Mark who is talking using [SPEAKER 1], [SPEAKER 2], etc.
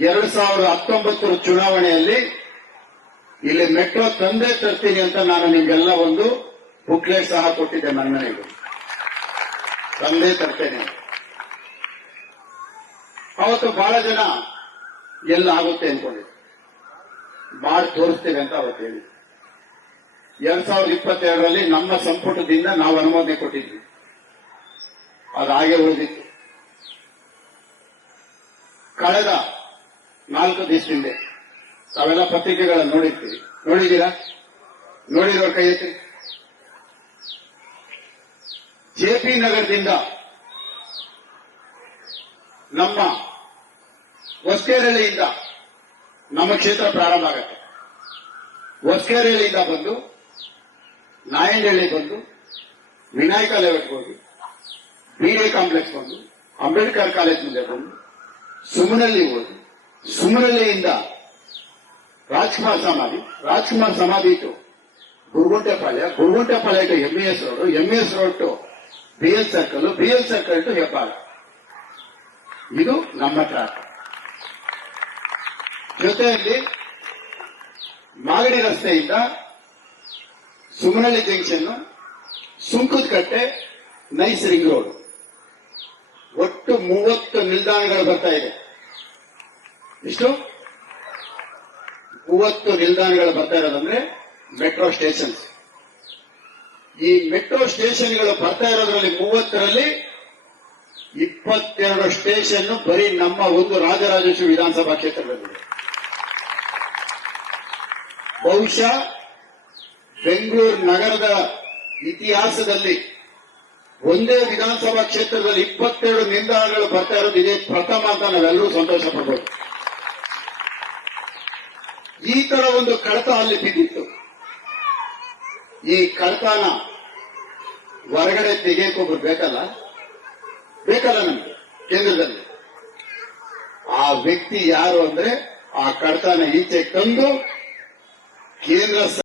[SPEAKER 1] ಎರಡ್ ಸಾವಿರದ ಹತ್ತೊಂಬತ್ತರ ಚುನಾವಣೆಯಲ್ಲಿ ಇಲ್ಲಿ ಮೆಟ್ರೋ ತಂದೆ ತರ್ತೀನಿ ಅಂತ ನಾನು ನಿಮ್ಗೆಲ್ಲ ಒಂದು ಬುಕ್ಲೆಟ್ ಸಹ ಕೊಟ್ಟಿದ್ದೆ ನನ್ನ ಮನೆಗೆ. ತಂದೆ ತರ್ತೇನೆ. ಅವತ್ತು ಬಹಳ ಜನ ಎಲ್ಲ ಆಗುತ್ತೆ ಅನ್ಕೊಂಡಿದ್ರು ಮಾಡಿ ತೋರಿಸ್ತೇವೆ ಅಂತ ಅವತ್ತು ಹೇಳಿ ಎರಡ್ ಸಾವಿರದ ಇಪ್ಪತ್ತೆರಡರಲ್ಲಿ ನಮ್ಮ ಸಂಪುಟದಿಂದ ನಾವು ಅನುಮೋದನೆ ಕೊಟ್ಟಿದ್ವಿ. ಅದು ಹಾಗೆ ಉಳಿದಿತ್ತು. ಕಳೆದ ನಾಲ್ಕು ದಿವಸದಿಂದ ತಾವೆಲ್ಲ ಪತ್ರಿಕೆಗಳನ್ನು ನೋಡಿರ್ತೀವಿ ನೋಡಿದ್ದೀರಾ? ನೋಡಿರೋ ಕೈ ಎತ್ತಿ. ಜೆಪಿ ನಗರದಿಂದ ನಮ್ಮ ಹೊಸಕೇರಳಿಯಿಂದ ನಮ್ಮ ಕ್ಷೇತ್ರ ಪ್ರಾರಂಭ ಆಗುತ್ತೆ. ಹೊಸಕೇರಳಿಯಿಂದ ಬಂದು, ನಾಯಂಡಹಳ್ಳಿ ಬಂದು, ವಿನಾಯಕ ಲೇಔಟ್ ಹೋಗಿ ಬಿಡಿ ಕಾಂಪ್ಲೆಕ್ಸ್ ಬಂದು, ಅಂಬೇಡ್ಕರ್ ಕಾಲೇಜ್ ಮುಂದೆ ಬಂದು ಸುಮ್ಮನಲ್ಲಿ ಹೋಗಿ ಸುಮನಹಳ್ಳಿಯಿಂದ ರಾಜ್ಕುಮಾರ್ ಸಮಾಧಿ ರಾಜ್ಕುಮಾರ್ ಸಮಾಧಿ ಇಟ್ಟು Goraguntepalya Goraguntepalya to MES road MES road to B S circle B S circle to Hebbal. ಇದು ನಮ್ಮ ಟ್ರ್ಯಾಕ್. ಜೊತೆಯಲ್ಲಿ ಮಾಗಡಿ ರಸ್ತೆಯಿಂದ ಸುಮನಳ್ಳಿ ಜಂಕ್ಷನ್, ಸುಂಕದ ಕಟ್ಟೆ ನೈಸ್ ರಿಂಗ್ ರೋಡ್. ಒಟ್ಟು ಮೂವತ್ತು ನಿಲ್ದಾಣಗಳು ಬರ್ತಾ ಇದೆ. ಇಷ್ಟು? ಮೂವತ್ತು ನಿಲ್ದಾಣಗಳು ಬರ್ತಾ ಇರೋದಂದ್ರೆ ಮೆಟ್ರೋ ಸ್ಟೇಷನ್ಸ್. ಈ ಮೆಟ್ರೋ ಸ್ಟೇಷನ್ಗಳು ಬರ್ತಾ ಇರೋದ್ರಲ್ಲಿ ಮೂವತ್ತರಲ್ಲಿ ಇಪ್ಪತ್ತೆರಡು ಸ್ಟೇಷನ್ ಬರೀ ನಮ್ಮ ಒಂದು ರಾಜರಾಜೇಶ್ವರಿ ವಿಧಾನಸಭಾ ಕ್ಷೇತ್ರದಲ್ಲಿದೆ. ಬಹುಶಃ ಬೆಂಗಳೂರು ನಗರದ ಇತಿಹಾಸದಲ್ಲಿ ಒಂದೇ ವಿಧಾನಸಭಾ ಕ್ಷೇತ್ರದಲ್ಲಿ ಇಪ್ಪತ್ತೆರಡು ನಿಲ್ದಾಣಗಳು ಬರ್ತಾ ಇರೋದು ಇದೇ ಪ್ರಥಮ ಅಂತ ನಾವೆಲ್ಲರೂ ಸಂತೋಷ ಪಡ್ಬೋದು. ಈ ತರ ಒಂದು ಕಡತ ಅಲ್ಲಿ ಬಿದ್ದಿತ್ತು. ಈ ಕಡತನ ಹೊರಗಡೆ ತೆಗೆಯಕೊಬ್ರು ಬೇಕಲ್ಲ ಬೇಕಲ್ಲ ನಮ್ಗೆ, ಕೇಂದ್ರದಲ್ಲಿ. ಆ ವ್ಯಕ್ತಿ ಯಾರು ಅಂದ್ರೆ ಆ ಕಡತನ ಈಚೆ ತಂದು ಕೇಂದ್ರ